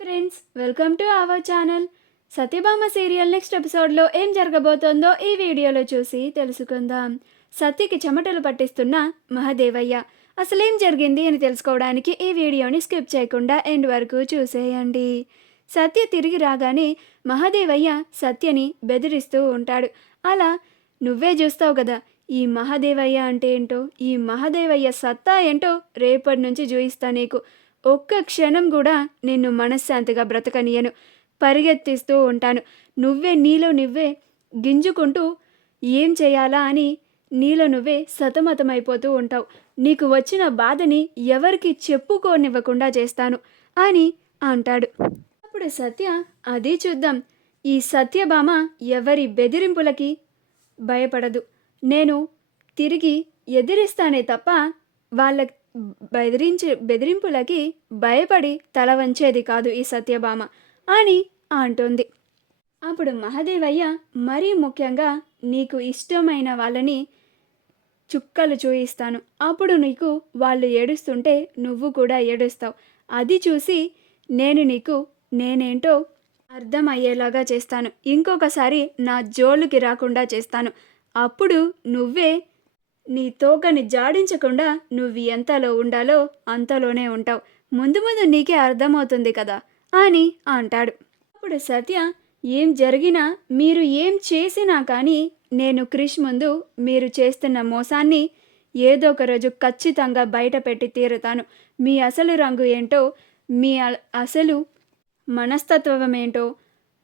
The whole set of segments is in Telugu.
Friends, welcome to our channel. Satyabhama serial next ఎపిసోడ్లో ఏం జరగబోతోందో ఈ వీడియోలో చూసి తెలుసుకుందాం. సత్యకి చెమటలు పట్టిస్తున్న మహదేవయ్య అసలేం జరిగింది అని తెలుసుకోవడానికి ఈ వీడియోని స్కిప్ చేయకుండా ఎండ్ వరకు చూసేయండి. సత్య తిరిగి రాగానే మహదేవయ్య సత్యని బెదిరిస్తూ ఉంటాడు. అలా నువ్వే చూస్తావు కదా ఈ మహదేవయ్య అంటే ఏంటో, ఈ మహదేవయ్య సత్తా ఏంటో రేపటి నుంచి చూయిస్తా నీకు. ఒక్క క్షణం కూడా నిన్ను మనశ్శాంతిగా బ్రతకనియను. పరిగెత్తిస్తూ ఉంటాను. నీలో నువ్వే గింజుకుంటూ ఏం చేయాలా అని నీలో నువ్వే సతమతమైపోతూ ఉంటావు. నీకు వచ్చిన బాధని ఎవరికి చెప్పుకోనివ్వకుండా చేస్తాను అని అంటాడు. అప్పుడు సత్య, అది చూద్దాం. ఈ సత్యభామ ఎవరి బెదిరింపులకి భయపడదు. నేను తిరిగి ఎదిరిస్తానే తప్ప వాళ్ళ బెదిరింపులకి భయపడి తల వంచేది కాదు ఈ సత్యభామ అని అంటుంది. అప్పుడు మహదేవయ్య, మరీ ముఖ్యంగా నీకు ఇష్టమైన వాళ్ళని చుక్కలు చూయిస్తాను. అప్పుడు నీకు వాళ్ళు ఏడుస్తుంటే నువ్వు కూడా ఏడుస్తావు. అది చూసి నేను నీకు నేనేంటో అర్థమయ్యేలాగా చేస్తాను. ఇంకొకసారి నా జోలుకి రాకుండా చేస్తాను. అప్పుడు నువ్వే నీ తోకని జాడించకుండా నువ్వు ఎంతలో ఉండాలో అంతలోనే ఉంటావు. ముందు ముందు నీకే అర్థమవుతుంది కదా అని అంటాడు. అప్పుడు సత్య, ఏం జరిగినా మీరు ఏం చేసినా కానీ నేను క్రిష్ ముందు మీరు చేస్తున్న మోసాన్ని ఏదో ఒక రోజు ఖచ్చితంగా బయట పెట్టి తీరుతాను. మీ అసలు రంగు ఏంటో, మీ అసలు మనస్తత్వం ఏంటో,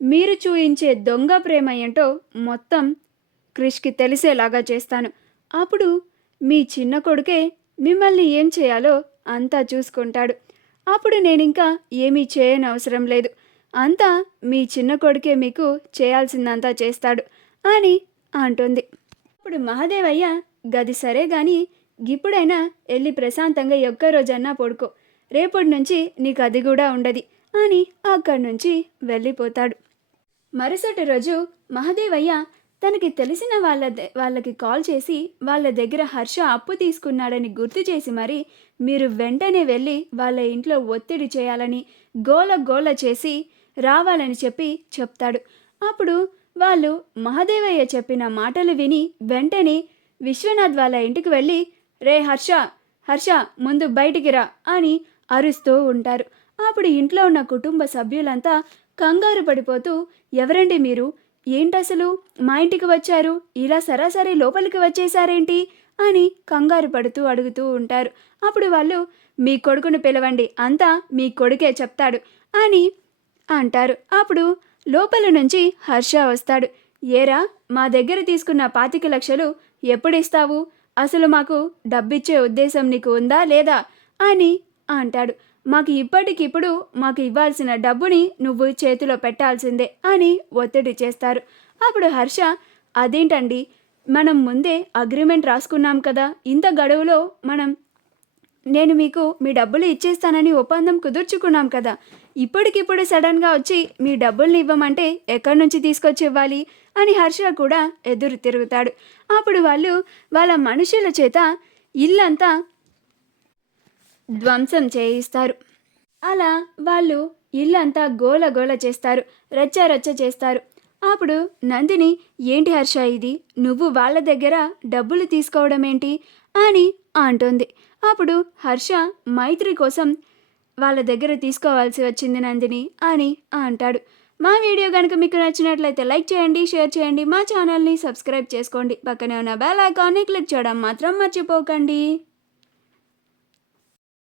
మీరు చూయించే దొంగ ప్రేమ ఏంటో మొత్తం క్రిష్కి తెలిసేలాగా చేస్తాను. అప్పుడు మీ చిన్న కొడుకే మిమ్మల్ని ఏం చేయాలో అంతా చూసుకుంటాడు. అప్పుడు నేనింకా ఏమీ చేయనవసరం లేదు. అంతా మీ చిన్న కొడుకే మీకు చేయాల్సిందంతా చేస్తాడు అని అంటుంది. అప్పుడు మహదేవయ్య, గది సరే గాని ఇప్పుడైనా వెళ్ళి ప్రశాంతంగా ఒక్క రోజన్నా పడుకో. రేపటి నుంచి నీకు అది కూడా ఉండదు అని అక్కడి నుంచి వెళ్ళిపోతాడు. మరుసటి రోజు మహదేవయ్య తనకి తెలిసిన వాళ్ళకి కాల్ చేసి వాళ్ళ దగ్గర హర్ష అప్పు తీసుకున్నాడని గుర్తు చేసి మరి మీరు వెంటనే వెళ్ళి వాళ్ళ ఇంట్లో ఒత్తిడి చేయాలని గోల చేసి రావాలని చెప్తాడు. అప్పుడు వాళ్ళు మహదేవయ్య చెప్పిన మాటలు విని వెంటనే విశ్వనాథ్ వాళ్ళ ఇంటికి వెళ్ళి, రే హర్ష ముందు బయటికి రా అని అరుస్తూ ఉంటారు. అప్పుడు ఇంట్లో ఉన్న కుటుంబ సభ్యులంతా కంగారు పడిపోతూ, ఎవరండి మీరు, ఏంటసలు మా ఇంటికి వచ్చారు, ఇలా సరాసరి లోపలికి వచ్చేసారేంటి అని కంగారు పడుతూ అడుగుతూ ఉంటారు. అప్పుడు వాళ్ళు, మీ కొడుకును పిలవండి, అంతా మీ కొడుకే చెప్తాడు అని అంటారు. అప్పుడు లోపల నుంచి హర్ష వస్తాడు. ఏరా, మా దగ్గర తీసుకున్న 25 లక్షలు ఎప్పుడు ఇస్తావు, అసలు మాకు డబ్బిచ్చే ఉద్దేశం నీకు ఉందా లేదా అని అంటాడు. మాకు ఇప్పటికిప్పుడు మాకు ఇవ్వాల్సిన డబ్బుని నువ్వు చేతిలో పెట్టాల్సిందే అని ఒత్తిడి చేస్తారు. అప్పుడు హర్ష, అదేంటండి, మనం ముందే అగ్రిమెంట్ రాసుకున్నాం కదా, ఇంత గడువులో నేను మీకు మీ డబ్బులు ఇచ్చేస్తానని ఒప్పందం కుదుర్చుకున్నాం కదా, ఇప్పటికిప్పుడు సడన్గా వచ్చి మీ డబ్బుల్ని ఇవ్వమంటే ఎక్కడి నుంచి తీసుకొచ్చి ఇవ్వాలి అని హర్ష కూడా ఎదురు తిరుగుతాడు. అప్పుడు వాళ్ళు వాళ్ళ మనుషుల చేత ఇల్లంతా ధ్వంసం చేయిస్తారు. అలా వాళ్ళు ఇల్లంతా గోల చేస్తారు, రచ్చ చేస్తారు. అప్పుడు నందిని, ఏంటి హర్ష ఇది, నువ్వు వాళ్ళ దగ్గర డబ్బులు తీసుకోవడం ఏంటి అని అంటుంది. అప్పుడు హర్ష, మైత్రి కోసం వాళ్ళ దగ్గర తీసుకోవాల్సి వచ్చింది నందిని అని అంటాడు. మా వీడియో కనుక మీకు నచ్చినట్లయితే లైక్ చేయండి, షేర్ చేయండి, మా ఛానల్ని సబ్స్క్రైబ్ చేసుకోండి, పక్కనే ఉన్న బెల్ ఐకాన్ని క్లిక్ చేయడం మాత్రం మర్చిపోకండి.